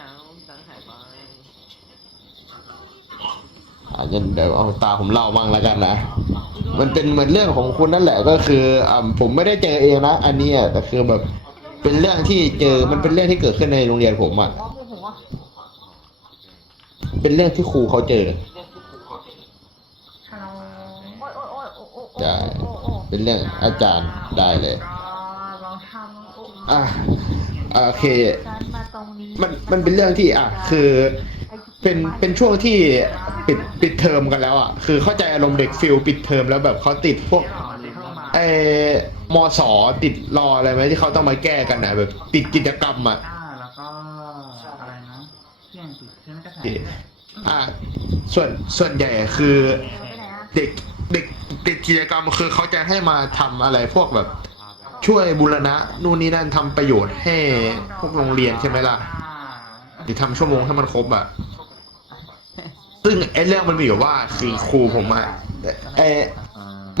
เอาตังหายไปอาจจะเดี๋ยวเอาตาผมเล่ามั่งแล้วกันนะ มันเป็นเหมือนเรื่องของคุณนั่นแหละก็คืออ่าผมไม่ได้เจอเองนะอันนี้แต่คือแบบเป็นเรื่องที่เจอมันเป็นเรื่องที่เกิดขึ้นในโรงเรียนผมอะว่าโมโหอะเป็นเรื่องที่ครูเขาเจอฮัลโหลโอ้ยโอ้ยโอ้ยโอ้ยโอ้ยใช่เป็นเรื่องอาจารย์ได้เลยลองทำโอ้ยอะโอเค มาตรงนี้มันมันเป็นเรื่องที่อะ คือ เป็นเป็นช่วงที่ปิดปิดเทอมกันแล้วอะคือเข้าใจอารมณ์เด็กฟิลปิดเทอมแล้วแบบเขาติดพวกไอ้มสติดรออะไรไหมที่เขาต้องมาแก้กันนะแบบติดกิจกรรมอะอ่าแล้วก็อะไรนะเที่ยงติดใช่ไหมกระแสอะส่วนส่วนใหญ่คือไปไหนอะเด็กเด็กเด็กกิจกรรมคือเขาจะให้มาทำอะไรพวกแบบ ช่วยบูรณะนู่นนี่นั่นทำประโยชน์ให้พวกโรงเรียนใช่ไหมล่ะหรือทำชั่วโมงให้มันครบอะซึ่งไอ้เรื่องมันมีอยู่ว่าคือครูผมอะไอ้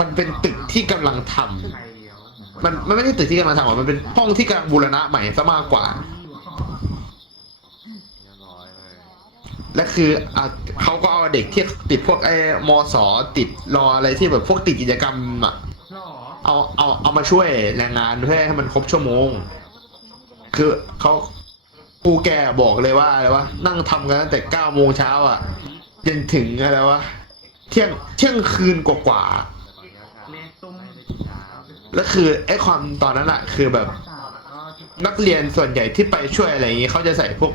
มันเป็นตึกที่กำลังทำมันมันไม่ใช่ตึกที่กำลังทำอะมันเป็นห้องที่กำลังบูรณะใหม่ซะมากกว่า และคืออะเขาก็เอาเด็กที่ติดพวกไอ้มสติดรออะไรที่แบบพวกติดกิจกรรมอะ เอาเอาเอามาช่วยแรงงานเพื่อให้มันครบชั่วโมง คือเขาครูแกบอกเลยว่าอะไรวะนั่งทำกันตั้งแต่เก้าโมงเช้าอะจนถึงอะไรวะเที่ยงเที่ยงคืนกว่ากตุ้มๆแล้วคือไอ้ความตอนนั้นอะคือแบบ นักเรียนส่วนใหญ่ที่ไปช่วยอะไรอย่างงี้เขาจะใส่พวก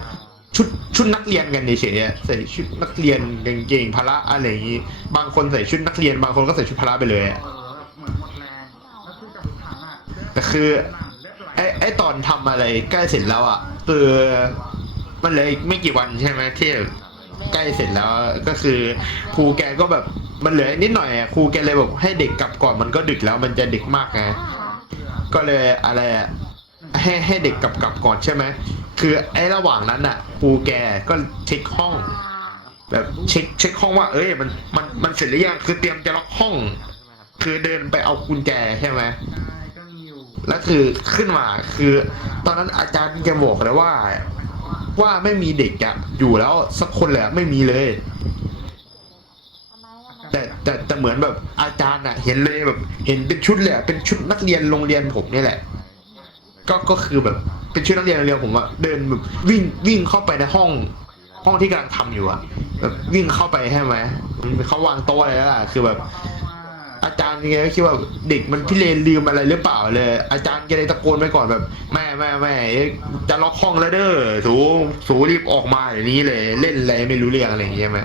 ชุดชุดนักเรียนกันเฉยๆใส่ชุดนักเรียนกางเกงพละอะไรอย่างงี้ บางคนใส่ชุดนักเรียนบางคนก็ใส่ชุดพละไปเลยอะ แต่คือไอ้ไอ้ตอนทำอะไรใกล้เสร็จแล้วอะคือมันเลยไม่กี่วันใช่ไหมที่ใกล้เสร็จแล้วก็คือครูแกก็แบบมันเหลือนิดหน่อยอะครูแกเลยบอกให้เด็กกลับก่อนมันก็ดึกแล้วมันจะดึกมากไงก็เลยอะไรอะให้ให้เด็กกลับกลับก่อนใช่ไหมคือไอ้ระหว่างนั้นอะครูแกก็เช็คห้อง แบบเช็คเช็คห้องว่า เอ้ยมันมันมันเสร็จหรือยังคือเตรียมจะล็อกห้อง คือเดินไปเอากุญแจใช่ไหม แล้วคือขึ้นมาคือ ตอนนั้นอาจารย์แกบอกเลยว่า ว่าไม่มีเด็กอะอยู่แล้วสักคนเลยอะไม่มีเลย แต่แต่แต่เหมือนแบบอาจารย์อะเห็นเลยแบบเห็นเป็นชุดเลยอะเป็นชุดนักเรียนโรงเรียนผมนี่แหละ ก็ก็คือแบบเป็นชุดนักเรียนโรงเรียนผมอะเดินแบบวิ่งวิ่งเข้าไปในห้องห้องที่กำลังทำอยู่อะแบบวิ่งเข้าไปใช่ไหมเขาวางโต๊ะอะไรแล้วล่ะคือแบบ อาจารย์แกก็คิดว่าเด็กมันพิเรนลืมอะไรหรือเปล่าเลย อาจารย์แกเลยตะโกนไปก่อนแบบแม่แม่แม่จะล็อกห้องแล้วเด้อสูสูรีบออกมาเดี๋ยวนี้เลยเล่นอะไรไม่รู้เรื่องอะไรอย่างเงี้ยใช่ไหม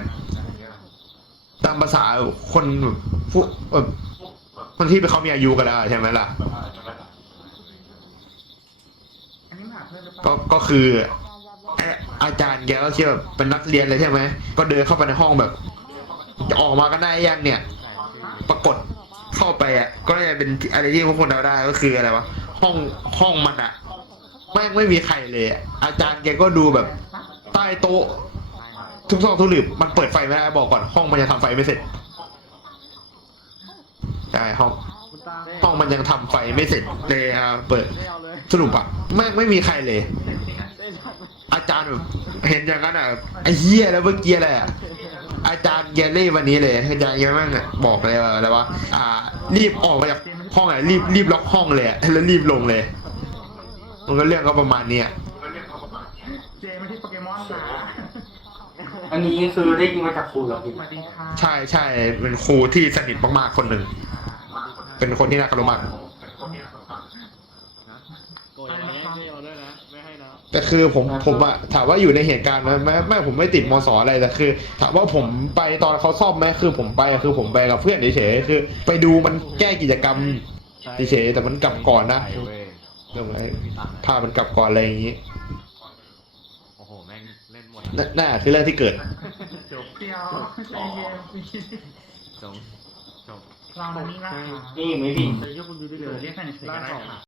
ตามภาษาคนผู้คนที่เขามีอายุกันแล้วใช่ไหมล่ะก็ก็คือไอ้อาจารย์แกก็คิดแบบเป็นนักเรียนเลยใช่ไหมก็เดินเข้าไปในห้องแบบ จะออกมากันได้ยังเนี่ย ปรากฏเข้าไปอะ ก็น่าจะเป็นอะไรที่พวกคนเดาได้ก็คืออะไรวะห้องห้องมันอะไม่ไม่มีใครเลยอะอาจารย์แกก็ดูแบบ ใต้โต๊ะ ทุกซอกทุกหลืบมันเปิดไฟไม่ได้บอกก่อน ห้องมันยังทำไฟไม่เสร็จใช่ห้องคุณตาห้องมันยังทำไฟไม่เสร็จเลยอะเปิดไม่เอาเลยสรุปอะไม่ไม่มีใครเลย ได้จังเลยอาจารย์แบบเห็นอย่างนั้นอะไอ้เหี้ยแล้วเมื่อกี้อะไรอะ อาจารย์แกเล่วันนี้เลยอาจารย์แกแม่งอะบอกเลยว่าอะไรวะอ่า รีบออกมาจากห้องอะรีบรีบล็อกห้องเลยอะแล้วรีบลงเลย มันก็เรื่องก็ประมาณเนี้ยเจไม่ที่โปเกมอนนะอันนี้คือได้ยินมาจากครูเหรอพี่สวัสดีค่ะใช่ใช่เป็นครูที่สนิทมากๆคนหนึ่งเป็นคนที่น่าเคารพมาก โกยไม่ให้เอาด้วยนะ ไม่ให้นะ แต่คือผมผมอะถามว่าอยู่ในเหตุการณ์ไหมไม่ไม่ผมไม่ติดมสอะไรแต่คือ ถามว่าผมไปตอนเขาซ่อมไหมคือผมไปอะคือผมไปกับเพื่อนเฉยๆคือ ไปดูมันแก้กิจกรรมเฉยๆแต่มันกลับก่อนนะใช่เว้ยเรื่องอะไรพามันกลับก่อนอะไรอย่างนี้โอ้โหแม่งเล่นหมดนั่นน่าคือเรื่องที่เกิดจบเดียวใจเย็นจงจบลองมานี่นะคะนี่ไหมพี่เดี๋ยวเรียกใครในเฉยๆก็ได้ค่ะ